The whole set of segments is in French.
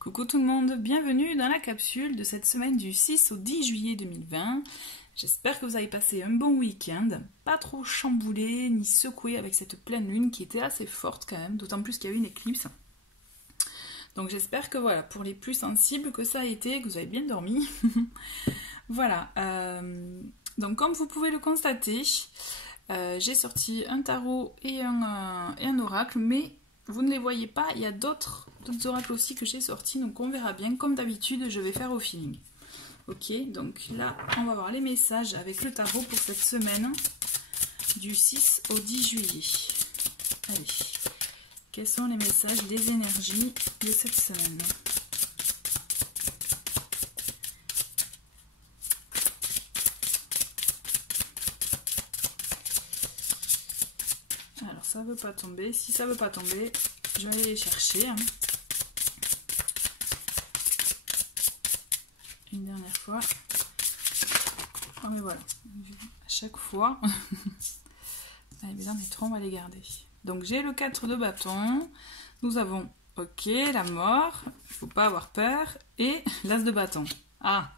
Coucou tout le monde, bienvenue dans la capsule de cette semaine du 6 au 10 juillet 2020. J'espère que vous avez passé un bon week-end, pas trop chamboulé ni secoué avec cette pleine lune qui était assez forte quand même, d'autant plus qu'il y a eu une éclipse. Donc j'espère que voilà, pour les plus sensibles que ça a été, que vous avez bien dormi. Voilà, donc comme vous pouvez le constater, j'ai sorti un tarot et un oracle, mais vous ne les voyez pas, il y a d'autres oracles aussi que j'ai sortis, donc on verra bien. Comme d'habitude, je vais faire au feeling. Ok, donc là, on va voir les messages avec le tarot pour cette semaine du 6 au 10 juillet. Allez, quels sont les messages des énergies de cette semaine ? Alors ça veut pas tomber, si ça veut pas tomber, je vais aller les chercher. Une dernière fois. Oh mais voilà, à chaque fois. Allez, mais là on est trop, on va les garder. Donc j'ai le 4 de bâton, nous avons, ok, la mort, il faut pas avoir peur, et l'as de bâton. Ah,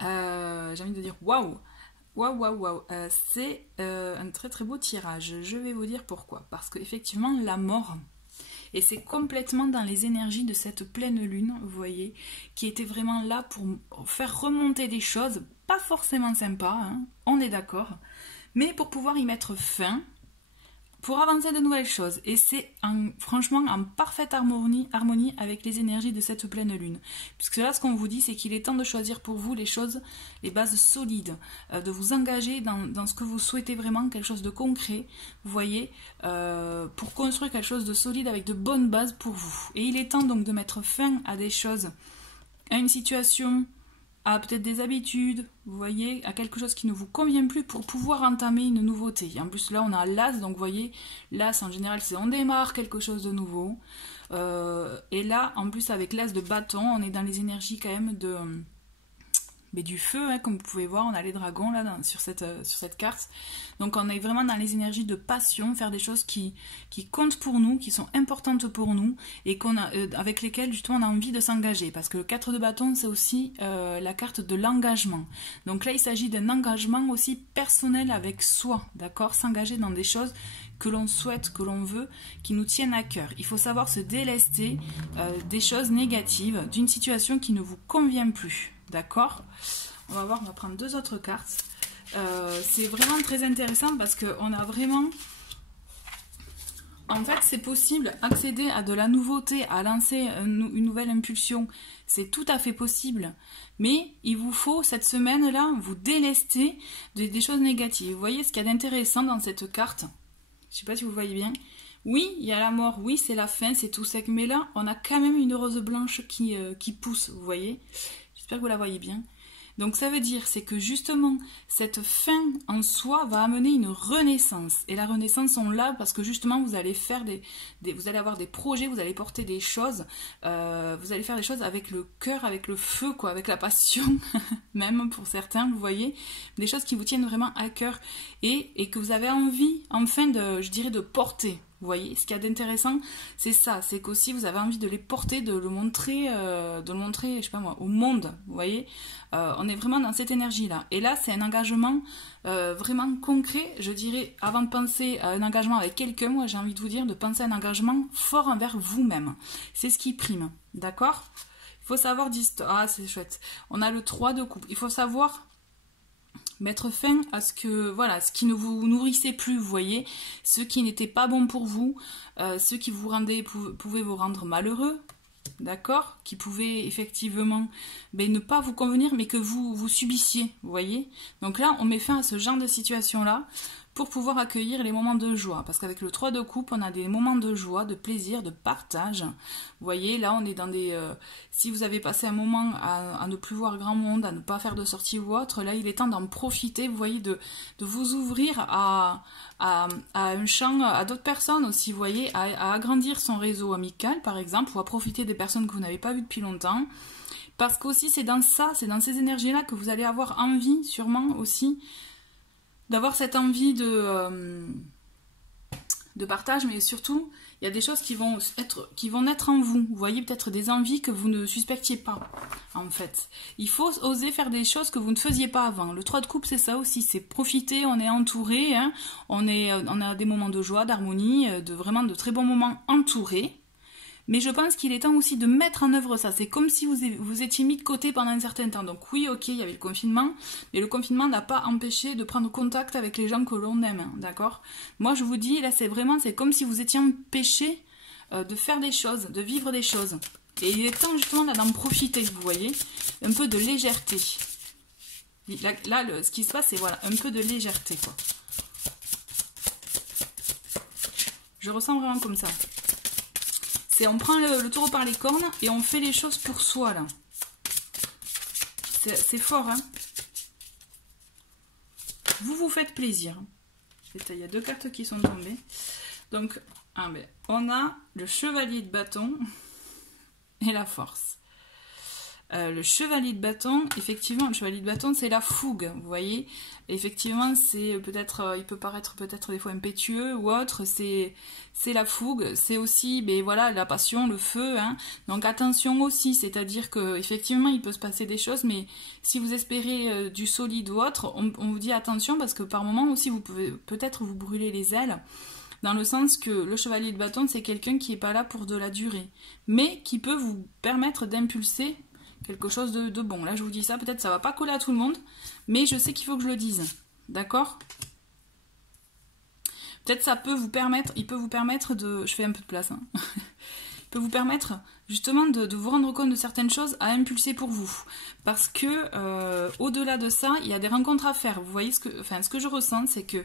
j'ai envie de dire waouh. Waouh, c'est un très très beau tirage. Je vais vous dire pourquoi. Parce qu'effectivement, la mort, et c'est complètement dans les énergies de cette pleine lune, vous voyez, qui était vraiment là pour faire remonter des choses, pas forcément sympas, hein, on est d'accord, mais pour pouvoir y mettre fin, pour avancer de nouvelles choses. Et c'est franchement en parfaite harmonie avec les énergies de cette pleine lune. Puisque là, ce qu'on vous dit, c'est qu'il est temps de choisir pour vous les choses, les bases solides, de vous engager dans ce que vous souhaitez vraiment, quelque chose de concret, vous voyez, pour construire quelque chose de solide avec de bonnes bases pour vous. Et il est temps donc de mettre fin à des choses, à une situation, à peut-être des habitudes, vous voyez, à quelque chose qui ne vous convient plus pour pouvoir entamer une nouveauté. En plus là on a l'as, donc vous voyez, l'as en général c'est on démarre quelque chose de nouveau. Et là en plus avec l'as de bâton, on est dans les énergies quand même du feu, hein, comme vous pouvez voir, on a les dragons là sur cette carte. Donc on est vraiment dans les énergies de passion, faire des choses qui comptent pour nous, qui sont importantes pour nous et avec lesquelles justement on a envie de s'engager. Parce que le 4 de bâton c'est aussi la carte de l'engagement. Donc là il s'agit d'un engagement aussi personnel avec soi, d'accord ? S'engager dans des choses que l'on souhaite, que l'on veut, qui nous tiennent à cœur. Il faut savoir se délester des choses négatives, d'une situation qui ne vous convient plus. D'accord ? On va voir, on va prendre deux autres cartes. C'est vraiment très intéressant parce qu'on a vraiment... En fait, c'est possible accéder à de la nouveauté, à lancer une nouvelle impulsion. C'est tout à fait possible. Mais il vous faut, cette semaine-là, vous délester des choses négatives. Vous voyez ce qu'il y a d'intéressant dans cette carte ? Je ne sais pas si vous voyez bien. Oui, il y a la mort, oui, c'est la fin, c'est tout sec. Mais là, on a quand même une rose blanche qui pousse, vous voyez ? J'espère que vous la voyez bien. Donc ça veut dire, c'est que justement, cette fin en soi va amener une renaissance. Et la renaissance, on l'a parce que justement, vous allez faire vous allez avoir des projets, vous allez porter des choses, vous allez faire des choses avec le cœur, avec le feu, quoi, avec la passion, même pour certains, vous voyez, des choses qui vous tiennent vraiment à cœur et que vous avez envie, enfin, je dirais, de porter. Vous voyez, ce qu'il y a d'intéressant, c'est ça, c'est qu'aussi vous avez envie de les porter, de le montrer, je sais pas moi, au monde, vous voyez. On est vraiment dans cette énergie-là. Et là, c'est un engagement vraiment concret, je dirais, avant de penser à un engagement avec quelqu'un, moi j'ai envie de vous dire de penser à un engagement fort envers vous-même. C'est ce qui prime, d'accord ? Il faut savoir, ah c'est chouette, on a le 3 de coupe, il faut savoir... mettre fin à ce qui ne vous nourrissait plus, vous voyez, ce qui n'était pas bon pour vous, ce qui pouvait vous rendre malheureux, d'accord, qui pouvait effectivement ne pas vous convenir, mais que vous subissiez, vous voyez. Donc là, on met fin à ce genre de situation-là pour pouvoir accueillir les moments de joie. Parce qu'avec le 3 de coupe, on a des moments de joie, de plaisir, de partage. Vous voyez, là, on est dans des... si vous avez passé un moment à ne plus voir grand monde, à ne pas faire de sortie ou autre, là, il est temps d'en profiter, vous voyez, de vous ouvrir à un champ, à d'autres personnes aussi, vous voyez, à agrandir son réseau amical, par exemple, ou à profiter des personnes que vous n'avez pas vues depuis longtemps. Parce qu'aussi, c'est dans ces énergies-là que vous allez avoir envie, sûrement aussi, d'avoir cette envie de partage, mais surtout, il y a des choses qui vont naître en vous. Vous voyez peut-être des envies que vous ne suspectiez pas, en fait. Il faut oser faire des choses que vous ne faisiez pas avant. Le 3 de coupe, c'est ça aussi, c'est profiter, on est entouré, hein, on a des moments de joie, d'harmonie, vraiment de très bons moments entourés. Mais je pense qu'il est temps aussi de mettre en œuvre ça. C'est comme si vous étiez mis de côté pendant un certain temps. Donc oui, ok, il y avait le confinement, mais le confinement n'a pas empêché de prendre contact avec les gens que l'on aime, d'accord? Moi, je vous dis, là, c'est comme si vous étiez empêché de faire des choses, de vivre des choses. Et il est temps justement là d'en profiter, vous voyez? Un peu de légèreté. Là, ce qui se passe, c'est voilà, un peu de légèreté, quoi. Je ressens vraiment comme ça. On prend le taureau par les cornes et on fait les choses pour soi, là. C'est fort, hein. Vous vous faites plaisir. Il y a 2 cartes qui sont tombées. Donc, on a le chevalier de bâton et la force. Le chevalier de bâton, effectivement, le chevalier de bâton, c'est la fougue, vous voyez. Effectivement, c'est peut-être, il peut paraître peut-être des fois impétueux ou autre, c'est la fougue, c'est aussi, ben voilà, la passion, le feu, hein. Donc attention aussi, c'est-à-dire que effectivement, il peut se passer des choses, mais si vous espérez du solide ou autre, on vous dit attention parce que par moment aussi, vous pouvez peut-être vous brûler les ailes. Dans le sens que le chevalier de bâton, c'est quelqu'un qui n'est pas là pour de la durée, mais qui peut vous permettre d'impulser quelque chose de bon. Là, je vous dis ça, peut-être ça va pas coller à tout le monde, mais je sais qu'il faut que je le dise. D'accord? Peut-être ça peut vous permettre, il peut vous permettre de... Je fais un peu de place, hein. Il peut vous permettre justement de vous rendre compte de certaines choses à impulser pour vous. Parce que, au-delà de ça, il y a des rencontres à faire. Vous voyez ce que je ressens, c'est que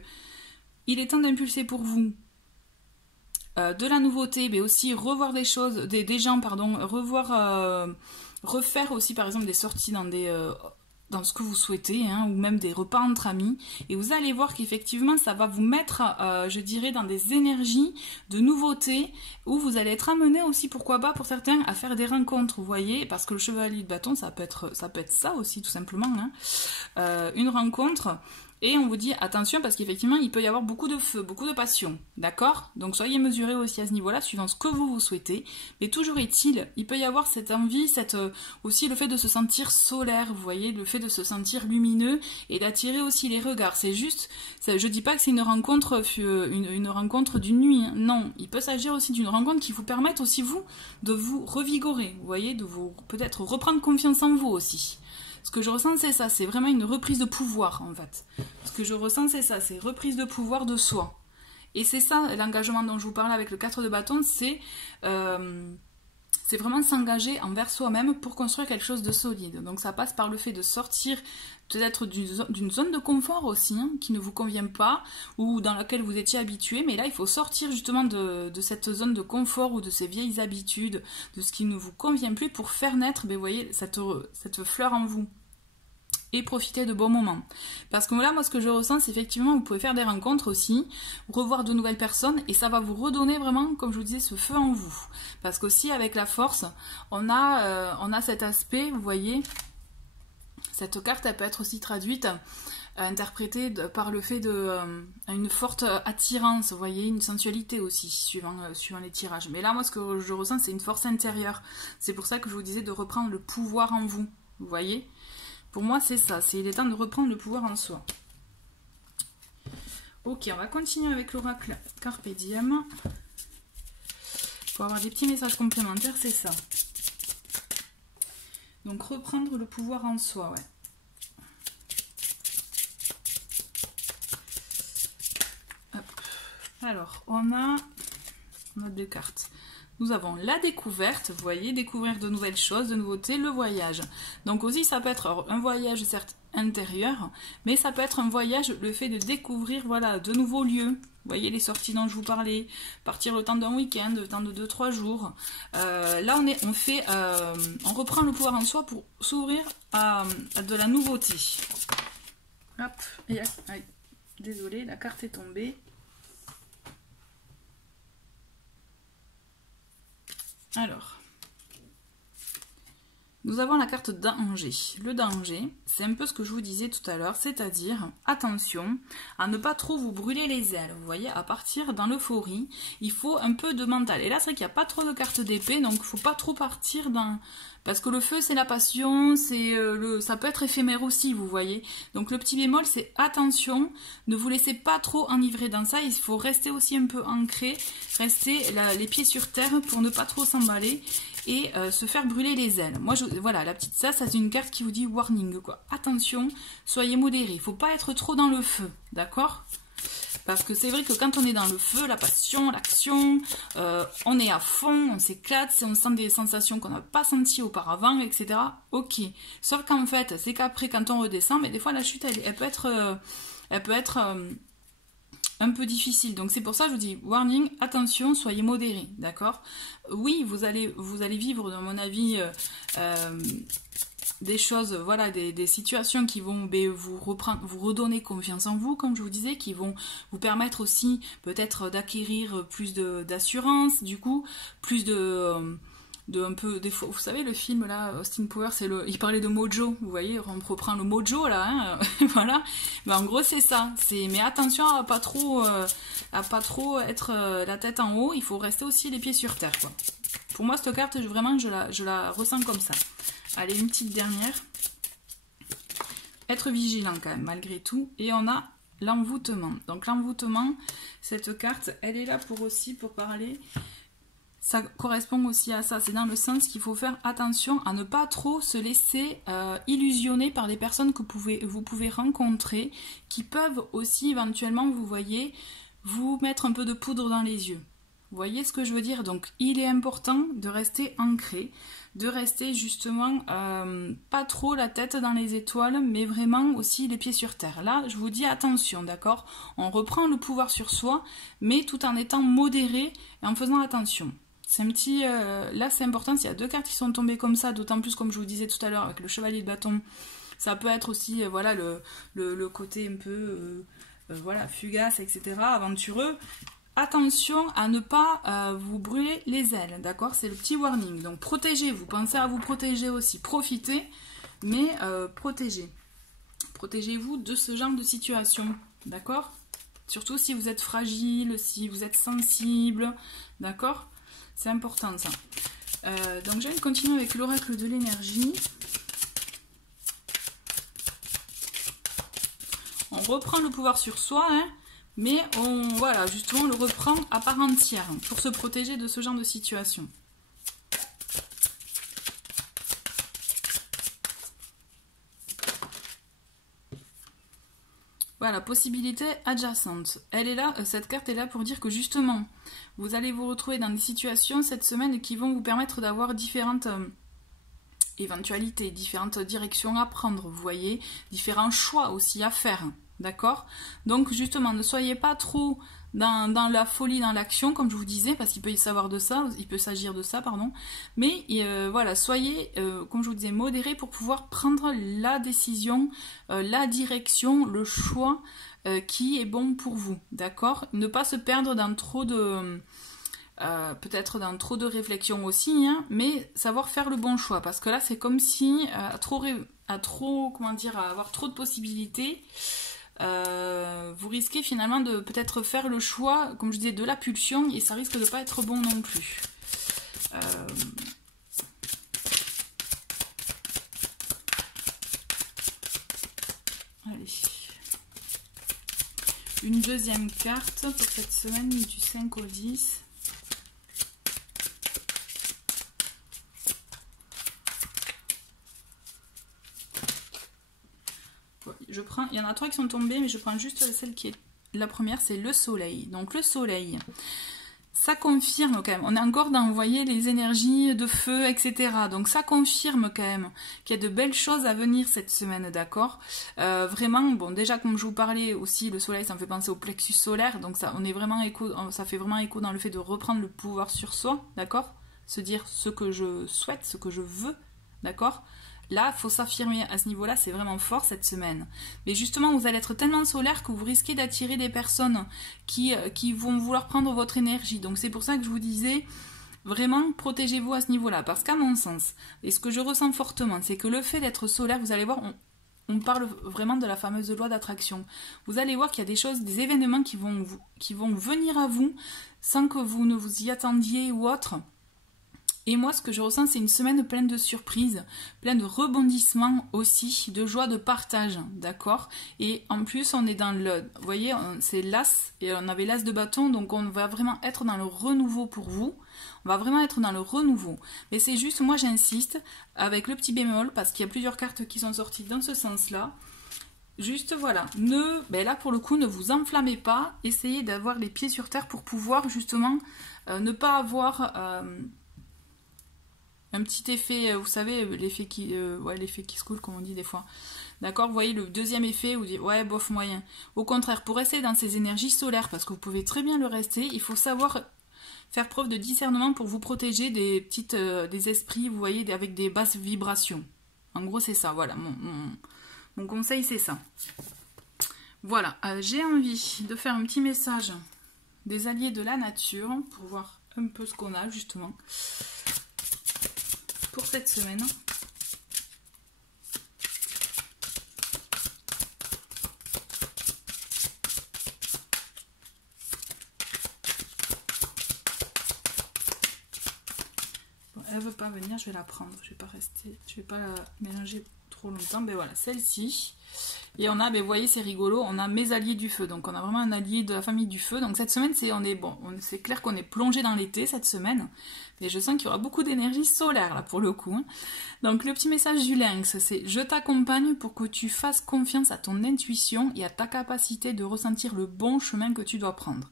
il est temps d'impulser pour vous de la nouveauté, mais aussi revoir des choses, des gens, pardon, refaire aussi par exemple des sorties dans ce que vous souhaitez, hein, ou même des repas entre amis, et vous allez voir qu'effectivement ça va vous mettre, je dirais, dans des énergies de nouveauté, où vous allez être amené aussi, pourquoi pas pour certains, à faire des rencontres, vous voyez, parce que le chevalier de bâton, ça peut être ça aussi tout simplement, hein. Une rencontre. Et on vous dit attention parce qu'effectivement il peut y avoir beaucoup de feu, beaucoup de passion, d'accord? Donc soyez mesurés aussi à ce niveau-là, suivant ce que vous souhaitez. Mais toujours est-il, il peut y avoir cette envie, aussi le fait de se sentir solaire, vous voyez, le fait de se sentir lumineux et d'attirer aussi les regards. C'est juste, je dis pas que c'est une rencontre d'une nuit, hein. Non, il peut s'agir aussi d'une rencontre qui vous permette aussi vous de vous revigorer, vous voyez, de vous peut-être reprendre confiance en vous aussi. Ce que je ressens, c'est ça, c'est vraiment une reprise de pouvoir, en fait. Ce que je ressens, c'est ça, c'est reprise de pouvoir de soi. Et c'est ça, l'engagement dont je vous parle avec le 4 de bâton, c'est vraiment s'engager envers soi-même pour construire quelque chose de solide. Donc ça passe par le fait de sortir peut-être d'une zone de confort aussi, hein, qui ne vous convient pas, ou dans laquelle vous étiez habitué, mais là il faut sortir justement de cette zone de confort ou de ces vieilles habitudes, de ce qui ne vous convient plus pour faire naître, vous voyez, cette fleur en vous. Et profiter de bons moments. Parce que là, moi, ce que je ressens, c'est effectivement, vous pouvez faire des rencontres aussi, revoir de nouvelles personnes, et ça va vous redonner vraiment, comme je vous disais, ce feu en vous. Parce qu'aussi, avec la force, on a cet aspect, vous voyez, cette carte, elle peut être aussi traduite, interprétée par le fait une forte attirance, vous voyez, une sensualité aussi, suivant les tirages. Mais là, moi, ce que je ressens, c'est une force intérieure. C'est pour ça que je vous disais de reprendre le pouvoir en vous, vous voyez. Pour moi, c'est ça, il est temps de reprendre le pouvoir en soi. Ok, on va continuer avec l'oracle Carpe Diem. Pour avoir des petits messages complémentaires, c'est ça. Donc, reprendre le pouvoir en soi, ouais. Hop. Alors, on a 2 cartes. Nous avons la découverte, vous voyez, découvrir de nouvelles choses, de nouveautés, le voyage. Donc aussi, ça peut être un voyage, certes, intérieur, mais ça peut être un voyage, le fait de découvrir, voilà, de nouveaux lieux. Vous voyez, les sorties dont je vous parlais, partir le temps d'un week-end, le temps de 2-3 jours. Là, on reprend le pouvoir en soi pour s'ouvrir à de la nouveauté. Hop, et aïe, désolée, la carte est tombée. Alors, Nous avons la carte danger. Le danger, c'est un peu ce que je vous disais tout à l'heure, c'est-à-dire, attention à ne pas trop vous brûler les ailes. Vous voyez, à partir dans l'euphorie, il faut un peu de mental. Et là, c'est vrai qu'il n'y a pas trop de cartes d'épée, donc il ne faut pas trop partir dans... Parce que le feu, c'est la passion, ça peut être éphémère aussi, vous voyez. Donc le petit bémol, c'est attention, ne vous laissez pas trop enivrer dans ça. Il faut rester aussi un peu ancré, rester les pieds sur terre pour ne pas trop s'emballer et se faire brûler les ailes. Moi, voilà, la petite ça c'est une carte qui vous dit warning, quoi. Attention, soyez modérés. Il ne faut pas être trop dans le feu, d'accord ? Parce que c'est vrai que quand on est dans le feu, la passion, l'action, on est à fond, on s'éclate, on sent des sensations qu'on n'a pas senties auparavant, etc. Ok. Sauf qu'en fait, c'est qu'après, quand on redescend, mais des fois la chute, elle peut être un peu difficile. Donc c'est pour ça que je vous dis, warning, attention, soyez modérés, d'accord ? Oui, vous allez vivre, dans mon avis... des choses, voilà, des situations qui vont vous redonner confiance en vous, comme je vous disais, qui vont vous permettre aussi peut-être d'acquérir plus d'assurance, du coup, plus un peu, des fois, vous savez, le film là, Austin Powers, il parlait de mojo, vous voyez, on reprend le mojo là, hein, voilà, mais en gros c'est ça, mais attention à pas trop être la tête en haut, il faut rester aussi les pieds sur terre, quoi. Pour moi, cette carte, vraiment, je la ressens comme ça. Allez, une petite dernière. Être vigilant quand même, malgré tout. Et on a l'envoûtement. Donc l'envoûtement, cette carte, elle est là pour parler. Ça correspond aussi à ça. C'est dans le sens qu'il faut faire attention à ne pas trop se laisser illusionner par des personnes que vous pouvez rencontrer, qui peuvent aussi éventuellement, vous voyez, vous mettre un peu de poudre dans les yeux. Vous voyez ce que je veux dire? Donc il est important de rester ancré, de rester justement pas trop la tête dans les étoiles, mais vraiment aussi les pieds sur terre. Là, je vous dis attention, d'accord? On reprend le pouvoir sur soi, mais tout en étant modéré et en faisant attention. C'est un petit... là, c'est important, s'il y a deux cartes qui sont tombées comme ça, d'autant plus comme je vous disais tout à l'heure avec le chevalier de bâton, ça peut être aussi voilà, le côté un peu voilà, fugace, etc., aventureux. Attention à ne pas vous brûler les ailes, d'accord? C'est le petit warning. Donc protégez-vous, pensez à vous protéger aussi. Profitez, mais protégez. Protégez-vous de ce genre de situation, d'accord? Surtout si vous êtes fragile, si vous êtes sensible, d'accord? C'est important ça. Donc je vais continuer avec l'oracle de l'énergie. On reprend le pouvoir sur soi, hein? Mais voilà, justement, on le reprend à part entière pour se protéger de ce genre de situation. Voilà, possibilité adjacente. Elle est là, cette carte est là pour dire que justement, vous allez vous retrouver dans des situations cette semaine qui vont vous permettre d'avoir différentes éventualités, différentes directions à prendre, vous voyez, différents choix aussi à faire. D'accord? Donc justement, ne soyez pas trop dans la folie, dans l'action, comme je vous disais, parce qu'il peut y s'agir de ça, pardon. Mais voilà, soyez, comme je vous disais, modérés pour pouvoir prendre la décision, la direction, le choix qui est bon pour vous. D'accord? Ne pas se perdre dans trop de... peut-être dans trop de réflexion aussi, hein, mais savoir faire le bon choix. Parce que là, c'est comme si, comment dire, à avoir trop de possibilités, vous risquez finalement de peut-être faire le choix, comme je disais, de la pulsion, et ça risque de ne pas être bon non plus. Allez. Une deuxième carte pour cette semaine du 5 au 10. Il y en a 3 qui sont tombées, mais je prends juste celle qui est la première, c'est le soleil. Donc le soleil, ça confirme quand même, on est encore dans, vous voyez, les énergies de feu, etc. Donc ça confirme quand même qu'il y a de belles choses à venir cette semaine, d'accord? Vraiment, bon, déjà comme je vous parlais aussi, le soleil, ça me fait penser au plexus solaire, donc ça, ça fait vraiment écho dans le fait de reprendre le pouvoir sur soi, d'accord? Se dire ce que je souhaite, ce que je veux, d'accord? Là, il faut s'affirmer à ce niveau-là, c'est vraiment fort cette semaine. Mais justement, vous allez être tellement solaire que vous risquez d'attirer des personnes qui vont vouloir prendre votre énergie. Donc c'est pour ça que je vous disais, vraiment protégez-vous à ce niveau-là, parce qu'à mon sens, et ce que je ressens fortement, c'est que le fait d'être solaire, vous allez voir, on parle vraiment de la fameuse loi d'attraction. Vous allez voir qu'il y a des choses, des événements qui vont venir à vous sans que vous ne vous y attendiez ou autre. Et moi, ce que je ressens, c'est une semaine pleine de surprises, pleine de rebondissements aussi, de joie, de partage, d'accord? Et en plus, on est dans le... Vous voyez, c'est l'as, et on avait l'as de bâton, donc on va vraiment être dans le renouveau pour vous. On va vraiment être dans le renouveau. Mais c'est juste, moi j'insiste, avec le petit bémol, parce qu'il y a plusieurs cartes qui sont sorties dans ce sens-là. Juste, voilà, là pour le coup, ne vous enflammez pas, essayez d'avoir les pieds sur terre pour pouvoir justement ne pas avoir... un petit effet, vous savez, l'effet qui se coule, comme on dit des fois. D'accord, vous voyez le deuxième effet, vous dites, ouais, bof, moyen. Au contraire, pour rester dans ces énergies solaires, parce que vous pouvez très bien le rester, il faut savoir faire preuve de discernement pour vous protéger des esprits, vous voyez, avec des basses vibrations. En gros, c'est ça, voilà, mon conseil, c'est ça. Voilà, j'ai envie de faire un petit message des alliés de la nature, pour voir un peu ce qu'on a, justement. Pour cette semaine. Bon, elle veut pas venir, je vais la prendre. Je vais pas rester, je vais pas la mélanger trop longtemps. Mais voilà, celle-ci. Et on a, vous voyez, c'est rigolo, on a mes alliés du feu. Donc on a vraiment un allié de la famille du feu. Donc cette semaine, c'est clair qu'on est plongé dans l'été cette semaine. Et je sens qu'il y aura beaucoup d'énergie solaire là pour le coup. Hein. Donc le petit message du lynx, c'est: je t'accompagne pour que tu fasses confiance à ton intuition et à ta capacité de ressentir le bon chemin que tu dois prendre.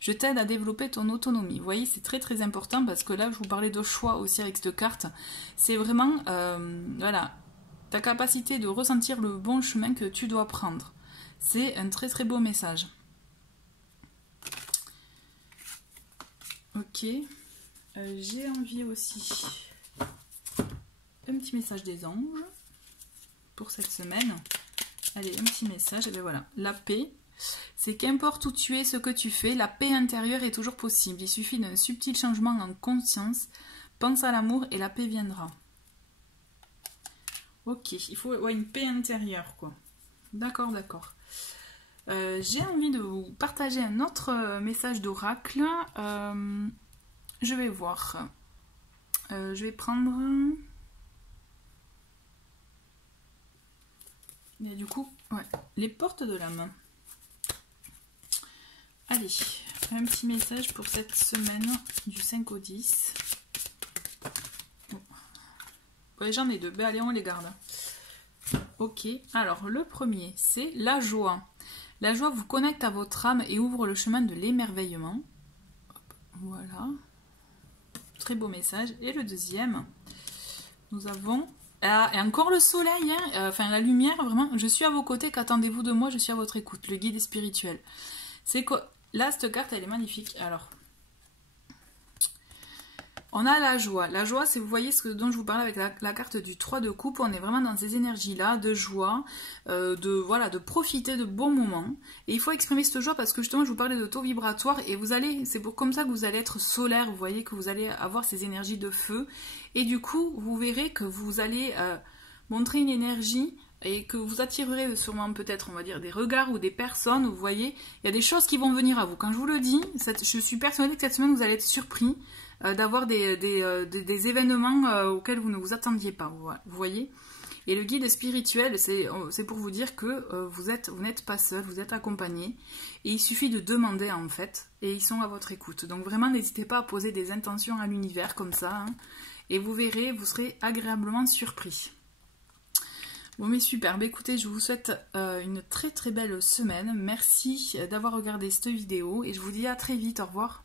Je t'aide à développer ton autonomie. Vous voyez, c'est très très important parce que là, je vous parlais de choix aussi avec cette carte. C'est vraiment, voilà, ta capacité de ressentir le bon chemin que tu dois prendre. C'est un très très beau message. Ok. J'ai envie aussi un petit message des anges pour cette semaine. Allez, un petit message. Et bien voilà, la paix. C'est qu'importe où tu es, ce que tu fais, la paix intérieure est toujours possible. Il suffit d'un subtil changement en conscience. Pense à l'amour et la paix viendra. Ok, il faut une paix intérieure, quoi. D'accord, d'accord. J'ai envie de vous partager un autre message d'oracle. Je vais voir. Je vais prendre... Mais du coup, ouais, les portes de la main. Allez, un petit message pour cette semaine du 5 au 10. Ouais, j'en ai deux. Ben, allez, on les garde. Ok, alors le premier, c'est la joie. La joie vous connecte à votre âme et ouvre le chemin de l'émerveillement. Voilà. Très beau message. Et le deuxième, nous avons... Ah, et encore le soleil, hein, enfin la lumière, vraiment. Je suis à vos côtés, qu'attendez-vous de moi? Je suis à votre écoute. Le guide spirituel. C'est quoi? Là, cette carte, elle est magnifique. Alors... On a la joie. La joie, c'est, vous voyez ce dont je vous parlais avec la carte du 3 de coupe. On est vraiment dans ces énergies-là de joie, de profiter de bons moments. Et il faut exprimer cette joie parce que justement, je vous parlais de taux vibratoire et c'est comme ça que vous allez être solaire. Vous voyez que vous allez avoir ces énergies de feu. Et du coup, vous verrez que vous allez montrer une énergie et que vous attirerez sûrement peut-être, on va dire, des regards ou des personnes. Vous voyez, il y a des choses qui vont venir à vous. Quand je vous le dis, je suis persuadée que cette semaine, vous allez être surpris d'avoir des événements auxquels vous ne vous attendiez pas, vous voyez. Et le guide spirituel, c'est pour vous dire que vous n'êtes pas seul, vous êtes accompagné. Et il suffit de demander en fait, et ils sont à votre écoute. Donc vraiment, n'hésitez pas à poser des intentions à l'univers comme ça, hein, et vous verrez, vous serez agréablement surpris. Bon mais super, bah écoutez, je vous souhaite une très très belle semaine. Merci d'avoir regardé cette vidéo et je vous dis à très vite, au revoir.